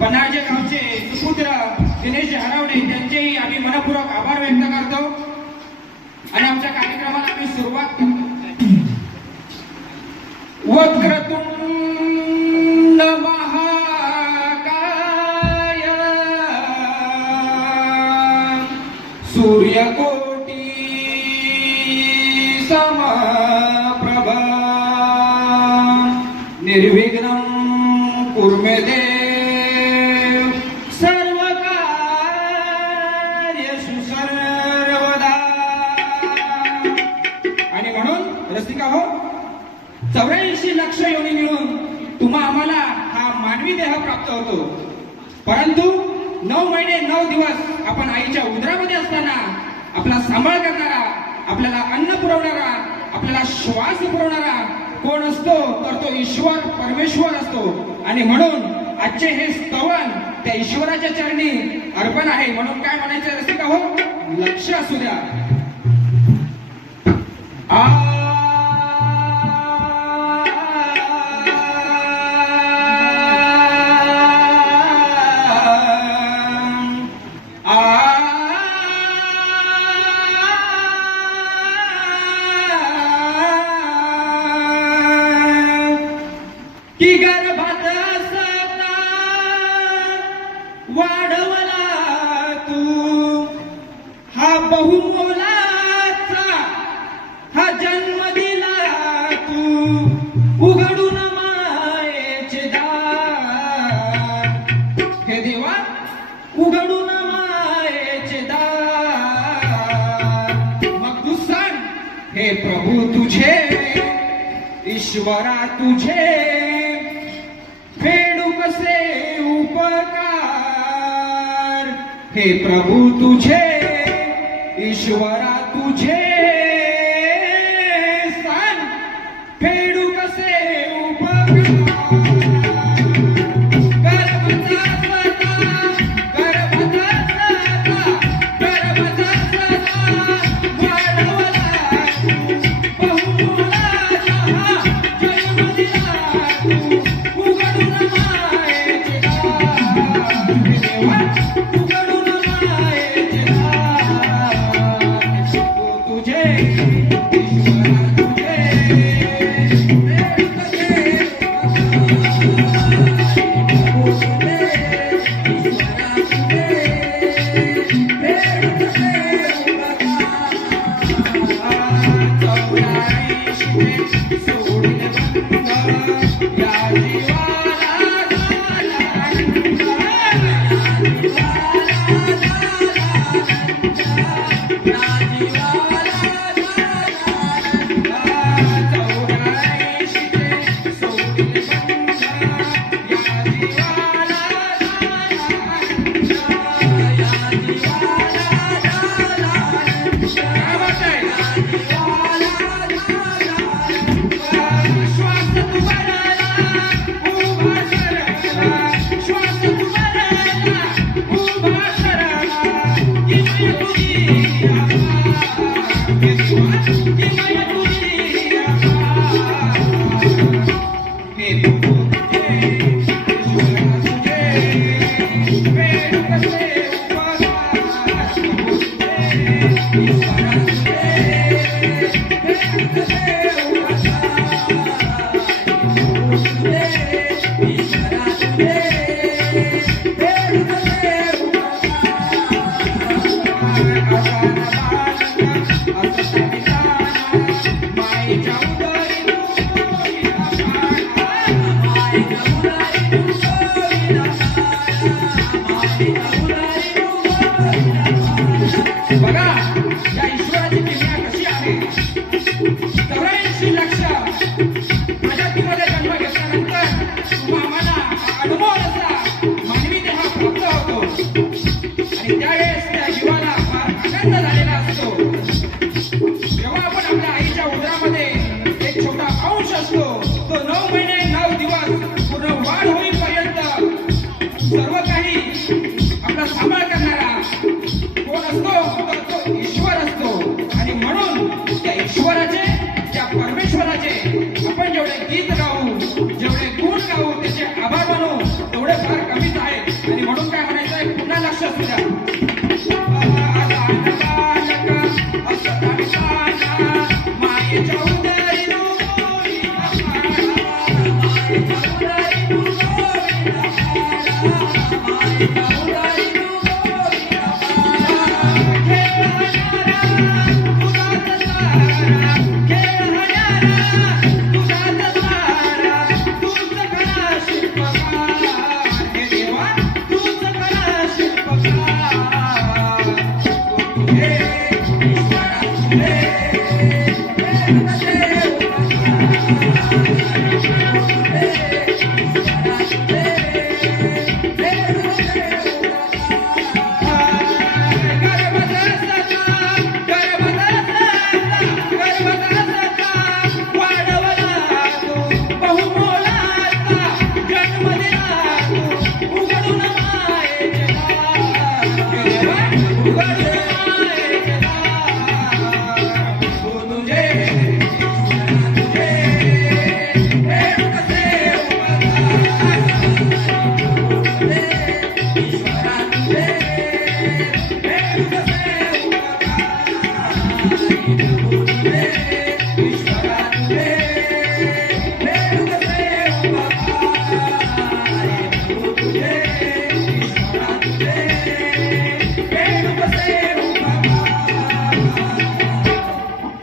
पन्हाळजे गावचे सुपुत्र दिनेश हरवणे त्यांचेही आम्ही मनपूर्वक आभार व्यक्त करतो आणि आमच्या कार्यक्रमाला आम्ही सुरुवात करतो. वक्रतुंड महाकाय सूर्यकोटी समप्रभा निर्विघ्नं कुरु मे देव सर्वकार्येषु सर्वदा. आणि म्हणून रसिका हो, 84 लक्ष योनी मिळून तुम्हा आम्हाला हा मानवी देह प्राप्त होतो, परंतु 9 महिने 9 दिवस आपण आईच्या उदरामध्ये असताना आपला सांभाळ करणारा, आपल्याला अन्न पुरवणारा, आपल्याला श्वास पुरवणारा कोण असतो तर तो ईश्वर परमेश्वर असतो. आणि म्हणून आजचे हे स्तवन त्या ईश्वराच्या चरणी अर्पण आहे. म्हणून काय म्हणायचं रसिका हो, लक्ष असू द्या. की गर्भात असता वाढवला तू हा बहुमोलाचा हा जन्म दिला तू, उघडून मायेचे दार हे देवा, उघडून मायेचे दार. मग तू सांग हे प्रभू तुझे, ईश्वरा तुझे फेडू कसे उपकार. हे प्रभू तुझे, ईश्वरा तुझे सांग फेडू कसे उपकार. तुझे कसे उपकार ईश्वरा तुझे हे कसे बघा या ईश्वराची किमया कशी आहे 84 लक्ष प्रजातीमध्ये जन्म घेतल्यानंतर आम्हाला हा अनुभव असा मानवी देह प्राप्त होतो आणि त्यावेळेस त्या जीवाला फार आनंद झालेला असतो जेव्हा आपण आपल्या आईच्या उदरामध्ये एक छोटा अंश असतो तो 9 महिने 9 दिवस पूर्ण वाढ होईपर्यंत सर्व काही आपला सांभाळ करणारा कोण असतो तर तो ईश्वर असतो आणि म्हणून त्या ईश्वराचे त्या परमेश्वराचे आपण जेवढे गीत गाऊ जेवढे गुण गाऊ त्याचे आभार मानू तेवढे फार कमीच आहेत आणि म्हणून काय म्हणायचं आहे पुन्हा लक्ष असू द्या मायेच्या उदरी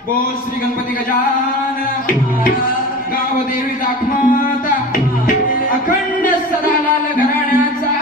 बोल श्री गणपती गजानन गाव देवी दाखमाता अखंड सदालाल घराण्याचा